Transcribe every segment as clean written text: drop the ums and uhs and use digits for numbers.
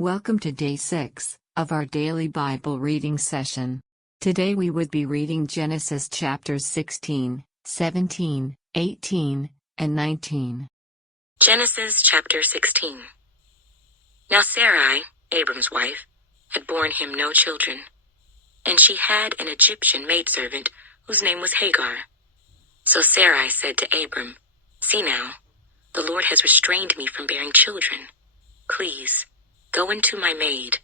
Welcome to day 6 of our daily Bible reading session. Today we would be reading Genesis chapters 16, 17, 18, and 19. Genesis chapter 16. Now Sarai, Abram's wife, had borne him no children, and she had an Egyptian maidservant whose name was Hagar. So Sarai said to Abram, "See now, the Lord has restrained me from bearing children. Please, go into my maid.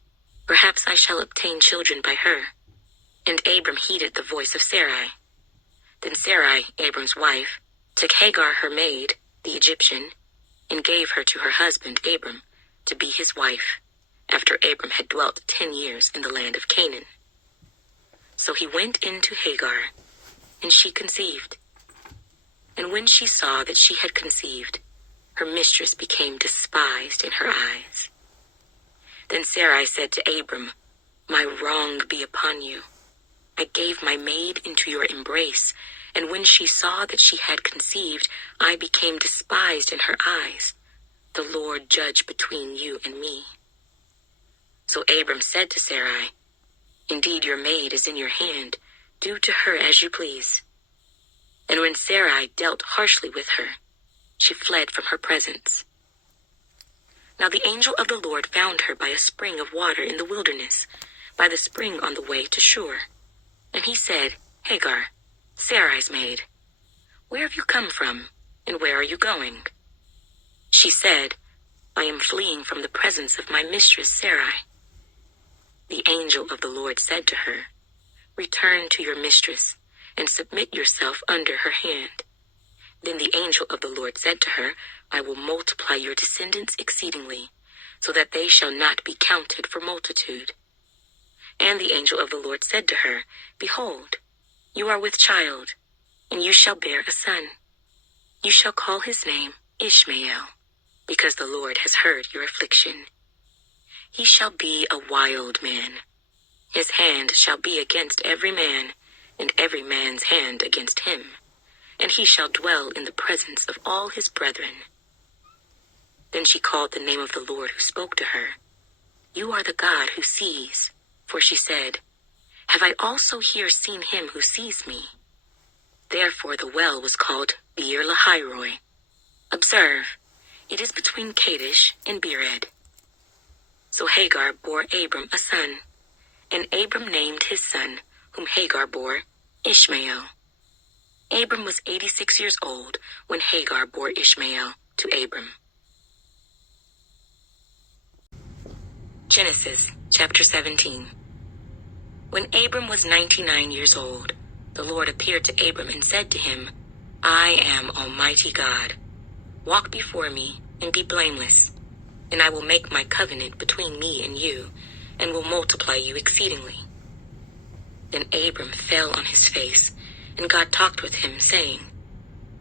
Perhaps I shall obtain children by her." And Abram heeded the voice of Sarai. Then Sarai, Abram's wife, took Hagar her maid, the Egyptian, and gave her to her husband Abram to be his wife, after Abram had dwelt 10 years in the land of Canaan. So he went in to Hagar, and she conceived. And when she saw that she had conceived, her mistress became despised in her eyes. Then Sarai said to Abram, "My wrong be upon you. I gave my maid into your embrace, and when she saw that she had conceived, I became despised in her eyes. The Lord judge between you and me." So Abram said to Sarai, "Indeed, your maid is in your hand. Do to her as you please." And when Sarai dealt harshly with her, she fled from her presence. Now the angel of the Lord found her by a spring of water in the wilderness, by the spring on the way to Shur. And he said, "Hagar, Sarai's maid, where have you come from, and where are you going?" She said, "I am fleeing from the presence of my mistress Sarai." The angel of the Lord said to her, "Return to your mistress, and submit yourself under her hand." Then the angel of the Lord said to her, "I will multiply your descendants exceedingly, so that they shall not be counted for multitude." And the angel of the Lord said to her, "Behold, you are with child, and you shall bear a son. You shall call his name Ishmael, because the Lord has heard your affliction. He shall be a wild man. His hand shall be against every man, and every man's hand against him. And he shall dwell in the presence of all his brethren." Then she called the name of the Lord who spoke to her, "You are the God who sees." For she said, "Have I also here seen him who sees me?" Therefore the well was called Beer Lahairoi. Observe, it is between Kadesh and Bered. So Hagar bore Abram a son, and Abram named his son, whom Hagar bore, Ishmael. Abram was 86 years old when Hagar bore Ishmael to Abram. Genesis chapter 17. When Abram was 99 years old, the Lord appeared to Abram and said to him, "I am Almighty God. Walk before me and be blameless, and I will make my covenant between me and you, and will multiply you exceedingly." Then Abram fell on his face, and God talked with him, saying,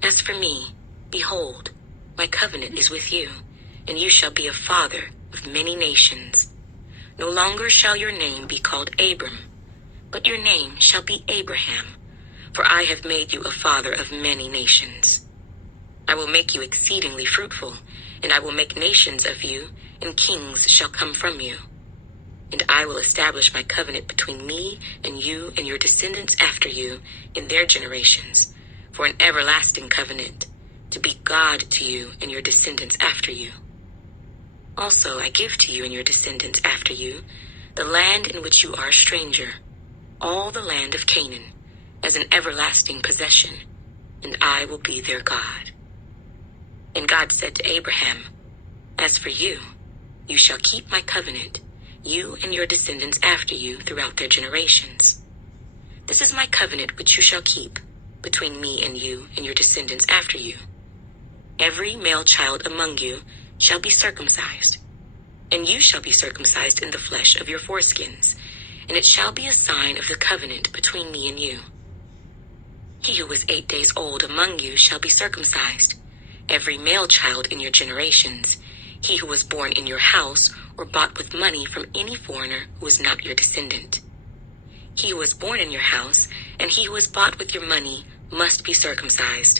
"As for me, behold, my covenant is with you, and you shall be a father of many nations. No longer shall your name be called Abram, but your name shall be Abraham, for I have made you a father of many nations. I will make you exceedingly fruitful, and I will make nations of you, and kings shall come from you. And I will establish my covenant between me and you and your descendants after you in their generations, for an everlasting covenant, to be God to you and your descendants after you. Also I give to you and your descendants after you the land in which you are a stranger, all the land of Canaan, as an everlasting possession, and I will be their God." And God said to Abraham, "As for you, you shall keep my covenant, you and your descendants after you throughout their generations. This is my covenant which you shall keep between me and you and your descendants after you. Every male child among you shall be circumcised, and you shall be circumcised in the flesh of your foreskins, and it shall be a sign of the covenant between me and you. He who is 8 days old among you shall be circumcised, every male child in your generations, he who was born in your house or bought with money from any foreigner who is not your descendant. He who was born in your house and he who was bought with your money must be circumcised,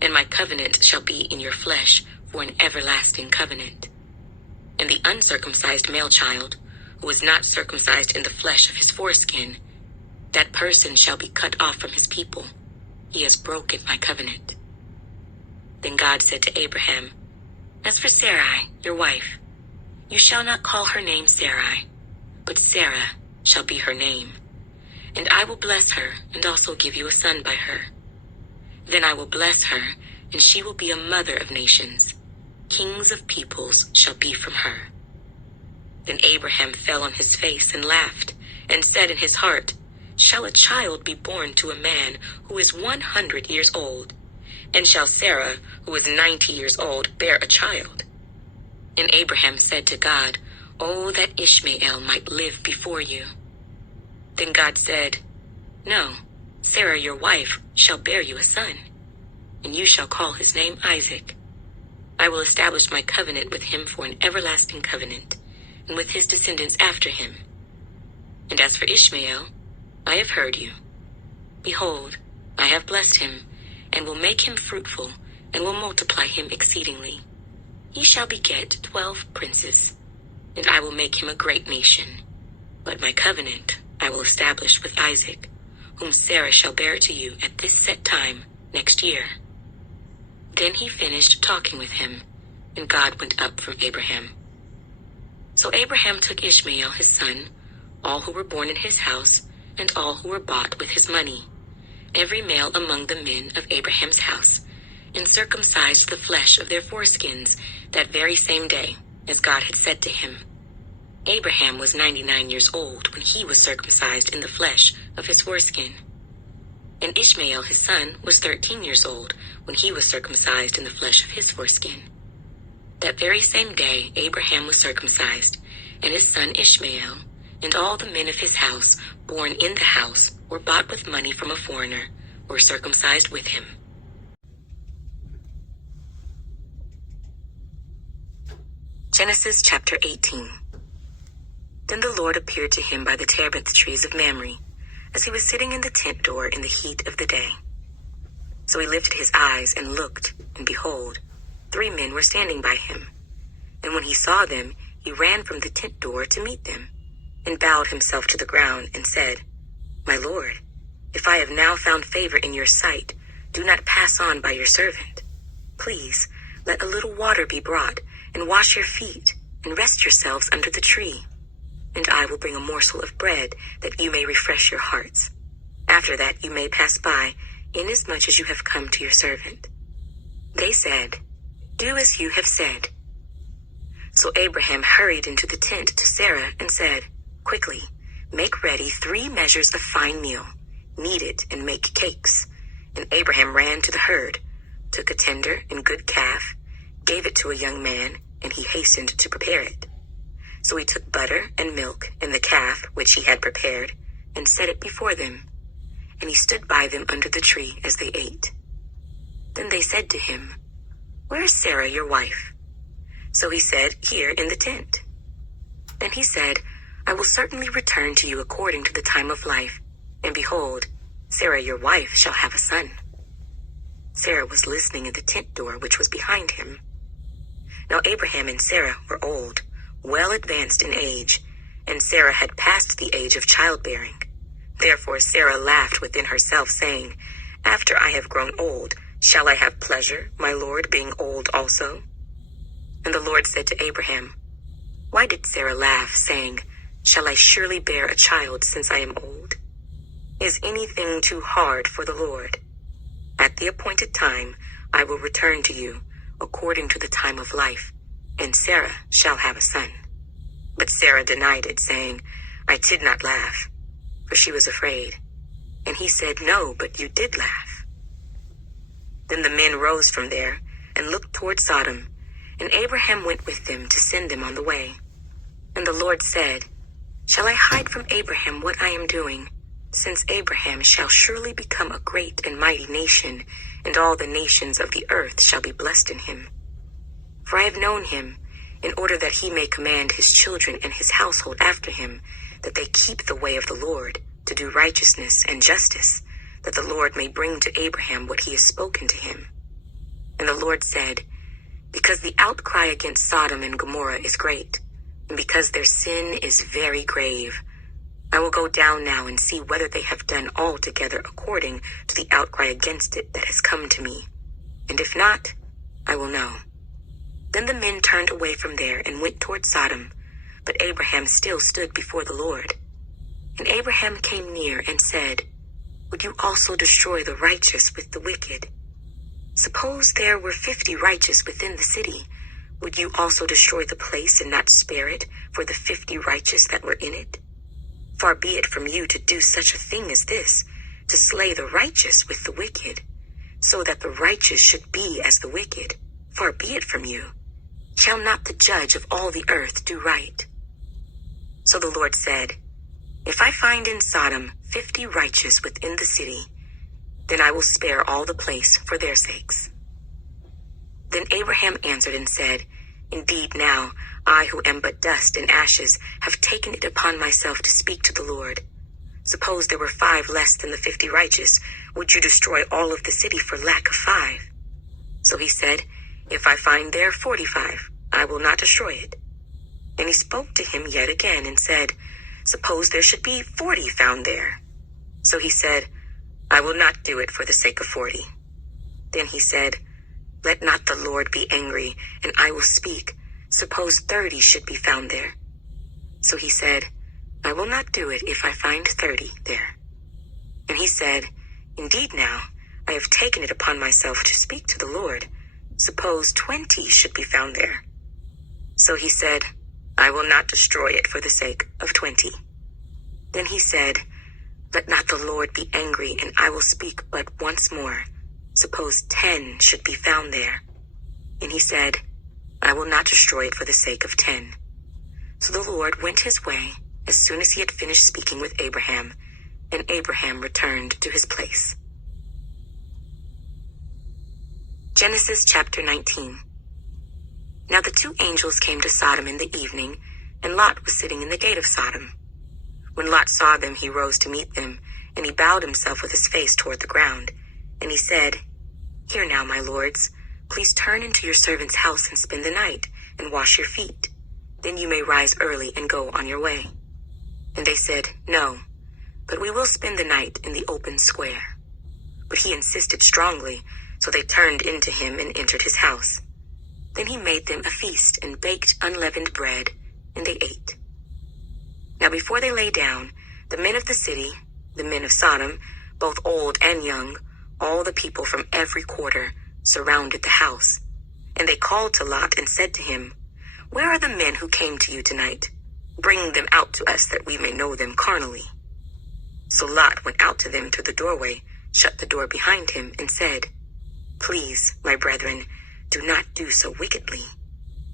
and my covenant shall be in your flesh for an everlasting covenant. And the uncircumcised male child, who is not circumcised in the flesh of his foreskin, that person shall be cut off from his people. He has broken my covenant." Then God said to Abraham, "As for Sarai, your wife, you shall not call her name Sarai, but Sarah shall be her name. And I will bless her and also give you a son by her. Then I will bless her, and she will be a mother of nations. Kings of peoples shall be from her." Then Abraham fell on his face and laughed, and said in his heart, "Shall a child be born to a man who is 100 years old? And shall Sarah, who is 90 years old, bear a child?" And Abraham said to God, "Oh, that Ishmael might live before you." Then God said, "No, Sarah your wife shall bear you a son, and you shall call his name Isaac. I will establish my covenant with him for an everlasting covenant, and with his descendants after him. And as for Ishmael, I have heard you. Behold, I have blessed him, and will make him fruitful, and will multiply him exceedingly. He shall beget 12 princes, and I will make him a great nation. But my covenant I will establish with Isaac, whom Sarah shall bear to you at this set time next year." Then he finished talking with him, and God went up from Abraham. So Abraham took Ishmael his son, all who were born in his house, and all who were bought with his money, every male among the men of Abraham's house, and circumcised the flesh of their foreskins that very same day, as God had said to him. Abraham was 99 years old when he was circumcised in the flesh of his foreskin. And Ishmael his son was 13 years old when he was circumcised in the flesh of his foreskin. That very same day Abraham was circumcised, and his son Ishmael, and all the men of his house, born in the house, or bought with money from a foreigner, were circumcised with him. Genesis chapter 18. Then the Lord appeared to him by the terebinth trees of Mamre, as he was sitting in the tent door in the heat of the day. So he lifted his eyes and looked, and behold, 3 men were standing by him. And when he saw them, he ran from the tent door to meet them, and bowed himself to the ground, and said, "My Lord, if I have now found favor in your sight, do not pass on by your servant. Please, let a little water be brought, and wash your feet, and rest yourselves under the tree. And I will bring a morsel of bread, that you may refresh your hearts. After that you may pass by, inasmuch as you have come to your servant." They said, "Do as you have said." So Abraham hurried into the tent to Sarah and said, "Quickly, make ready 3 measures of fine meal, knead it and make cakes." And Abraham ran to the herd, took a tender and good calf, gave it to a young man, and he hastened to prepare it. So he took butter and milk and the calf which he had prepared, and set it before them. And he stood by them under the tree as they ate. Then they said to him, "Where is Sarah your wife?" So he said, "Here in the tent." Then he said, "I will certainly return to you according to the time of life, and behold, Sarah your wife shall have a son." Sarah was listening at the tent door which was behind him. Now Abraham and Sarah were old, well advanced in age, and Sarah had passed the age of childbearing. Therefore Sarah laughed within herself, saying, "After I have grown old, shall I have pleasure, my Lord being old also?" And the Lord said to Abraham, "Why did Sarah laugh, saying, 'Shall I surely bear a child since I am old?' Is anything too hard for the Lord? At the appointed time I will return to you, according to the time of life, and Sarah shall have a son." But Sarah denied it, saying, "I did not laugh," for she was afraid. And he said, "No, but you did laugh." Then the men rose from there and looked toward Sodom, and Abraham went with them to send them on the way. And the Lord said, "Shall I hide from Abraham what I am doing? Since Abraham shall surely become a great and mighty nation, and all the nations of the earth shall be blessed in him. For I have known him, in order that he may command his children and his household after him, that they keep the way of the Lord, to do righteousness and justice, that the Lord may bring to Abraham what he has spoken to him." And the Lord said, Because the outcry against Sodom and Gomorrah is great, and because their sin is very grave, I will go down now and see whether they have done altogether according to the outcry against it that has come to me. And if not, I will know. Then the men turned away from there and went toward Sodom, but Abraham still stood before the Lord. And Abraham came near and said, Would you also destroy the righteous with the wicked? Suppose there were 50 righteous within the city. Would you also destroy the place and not spare it for the 50 righteous that were in it? Far be it from you to do such a thing as this, to slay the righteous with the wicked, so that the righteous should be as the wicked. Far be it from you. Shall not the judge of all the earth do right? So the Lord said, If I find in Sodom 50 righteous within the city, then I will spare all the place for their sakes. Then Abraham answered and said, Indeed now, I who am but dust and ashes have taken it upon myself to speak to the Lord. Suppose there were 5 less than the 50 righteous, would you destroy all of the city for lack of 5? So he said, If I find there 45, I will not destroy it. And he spoke to him yet again and said, Suppose there should be 40 found there. So he said, I will not do it for the sake of 40. Then he said, Let not the Lord be angry, and I will speak. Suppose 30 should be found there. So he said, I will not do it if I find 30 there. And he said, Indeed now, I have taken it upon myself to speak to the Lord. Suppose 20 should be found there. So he said, I will not destroy it for the sake of 20. Then he said, Let not the Lord be angry, and I will speak but once more. Suppose 10 should be found there. And he said, I will not destroy it for the sake of 10. So the Lord went his way as soon as he had finished speaking with Abraham, and Abraham returned to his place. Genesis chapter 19. Now the 2 angels came to Sodom in the evening, and Lot was sitting in the gate of Sodom. When Lot saw them, he rose to meet them, and he bowed himself with his face toward the ground. And he said, Hear now, my lords, please turn into your servant's house and spend the night, and wash your feet. Then you may rise early and go on your way. And they said, No, but we will spend the night in the open square. But he insisted strongly, so they turned into him and entered his house. Then he made them a feast and baked unleavened bread, and they ate. Now before they lay down, the men of the city, the men of Sodom, both old and young, all the people from every quarter, surrounded the house. And they called to Lot and said to him, Where are the men who came to you tonight? Bring them out to us that we may know them carnally. So Lot went out to them through the doorway, shut the door behind him, and said, Please, my brethren, do not do so wickedly.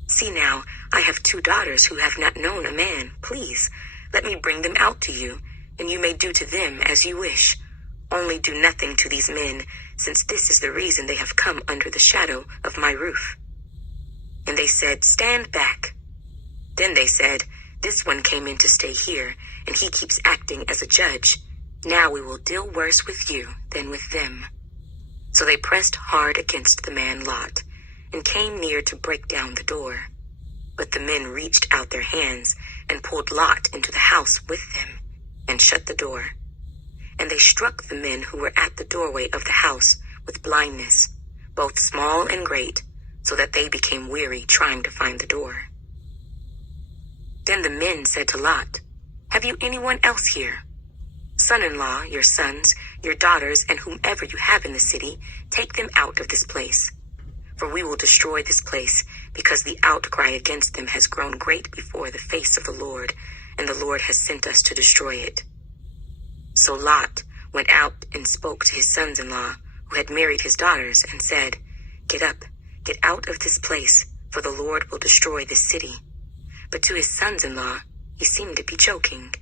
See now, I have 2 daughters who have not known a man. Please, let me bring them out to you, and you may do to them as you wish. Only do nothing to these men, since this is the reason they have come under the shadow of my roof. And they said, Stand back. Then they said, This one came in to stay here, and he keeps acting as a judge. Now we will deal worse with you than with them. So they pressed hard against the man Lot, and came near to break down the door. But the men reached out their hands and pulled Lot into the house with them, and shut the door. And they struck the men who were at the doorway of the house with blindness, both small and great, so that they became weary trying to find the door. Then the men said to Lot, Have you anyone else here? Son-in-law, your sons, your daughters, and whomever you have in the city, take them out of this place. For we will destroy this place, because the outcry against them has grown great before the face of the Lord, and the Lord has sent us to destroy it. So Lot went out and spoke to his sons-in-law, who had married his daughters, and said, Get up, get out of this place, for the Lord will destroy this city. But to his sons-in-law he seemed to be joking.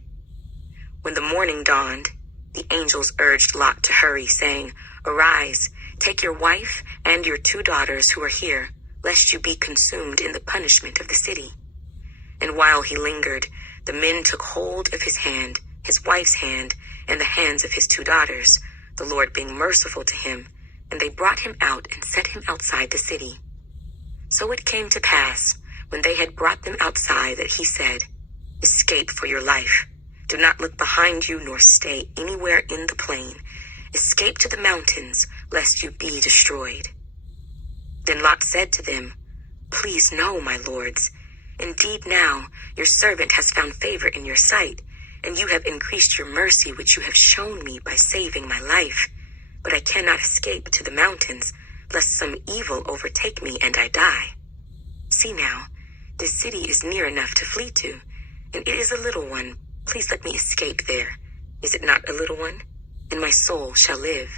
When the morning dawned, the angels urged Lot to hurry, saying, Arise, take your wife and your 2 daughters who are here, lest you be consumed in the punishment of the city. And while he lingered, the men took hold of his hand, his wife's hand, and the hands of his 2 daughters, the Lord being merciful to him, and they brought him out and set him outside the city. So it came to pass, when they had brought them outside, that he said, "Escape for your life. Do not look behind you nor stay anywhere in the plain. Escape to the mountains, lest you be destroyed." Then Lot said to them, "Please no, my lords. Indeed now your servant has found favor in your sight, and you have increased your mercy which you have shown me by saving my life. But I cannot escape to the mountains, lest some evil overtake me and I die. See now, this city is near enough to flee to, and it is a little one. Please let me escape there. Is it not a little one? And my soul shall live."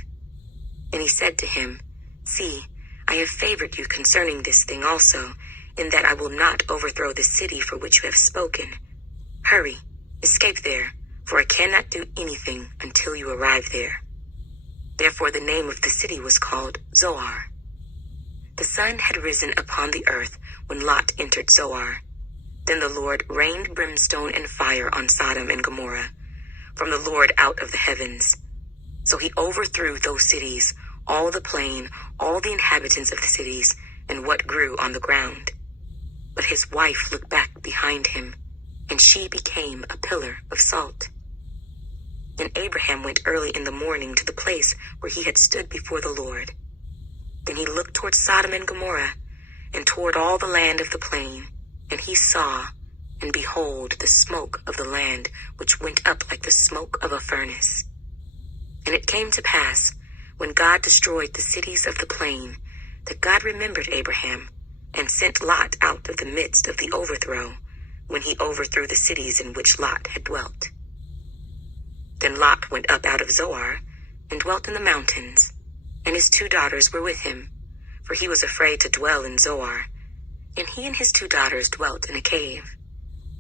And he said to him, "See, I have favored you concerning this thing also, in that I will not overthrow the city for which you have spoken. Hurry, escape there, for I cannot do anything until you arrive there." Therefore the name of the city was called Zoar. The sun had risen upon the earth when Lot entered Zoar. Then the Lord rained brimstone and fire on Sodom and Gomorrah, from the Lord out of the heavens. So he overthrew those cities, all the plain, all the inhabitants of the cities, and what grew on the ground. But his wife looked back behind him, and she became a pillar of salt. And Abraham went early in the morning to the place where he had stood before the Lord. Then he looked toward Sodom and Gomorrah, and toward all the land of the plain, and he saw, and behold, the smoke of the land, which went up like the smoke of a furnace. And it came to pass, when God destroyed the cities of the plain, that God remembered Abraham, and sent Lot out of the midst of the overthrow, when he overthrew the cities in which Lot had dwelt. Then Lot went up out of Zoar, and dwelt in the mountains, and his 2 daughters were with him, for he was afraid to dwell in Zoar. And he and his 2 daughters dwelt in a cave.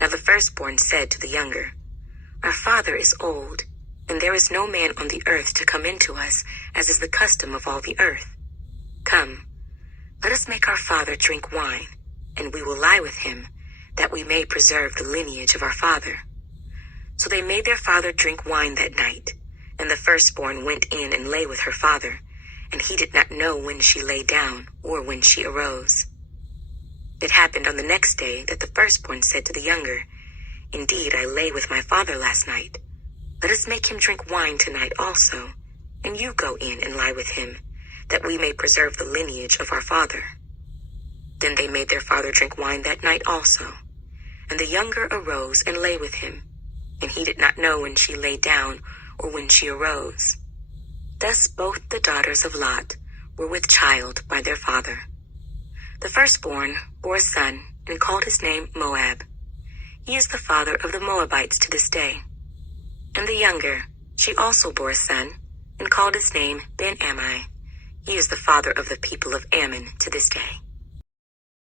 Now the firstborn said to the younger, "Our father is old, and there is no man on the earth to come into us, as is the custom of all the earth. Come, let us make our father drink wine, and we will lie with him, that we may preserve the lineage of our father." So they made their father drink wine that night, and the firstborn went in and lay with her father, and he did not know when she lay down or when she arose. It happened on the next day that the firstborn said to the younger, "Indeed, I lay with my father last night. Let us make him drink wine tonight also, and you go in and lie with him, that we may preserve the lineage of our father." Then they made their father drink wine that night also, and the younger arose and lay with him, and he did not know when she lay down or when she arose. Thus both the daughters of Lot were with child by their father. The firstborn bore a son, and called his name Moab. He is the father of the Moabites to this day. And the younger, she also bore a son, and called his name Ben-Ammi. He is the father of the people of Ammon to this day.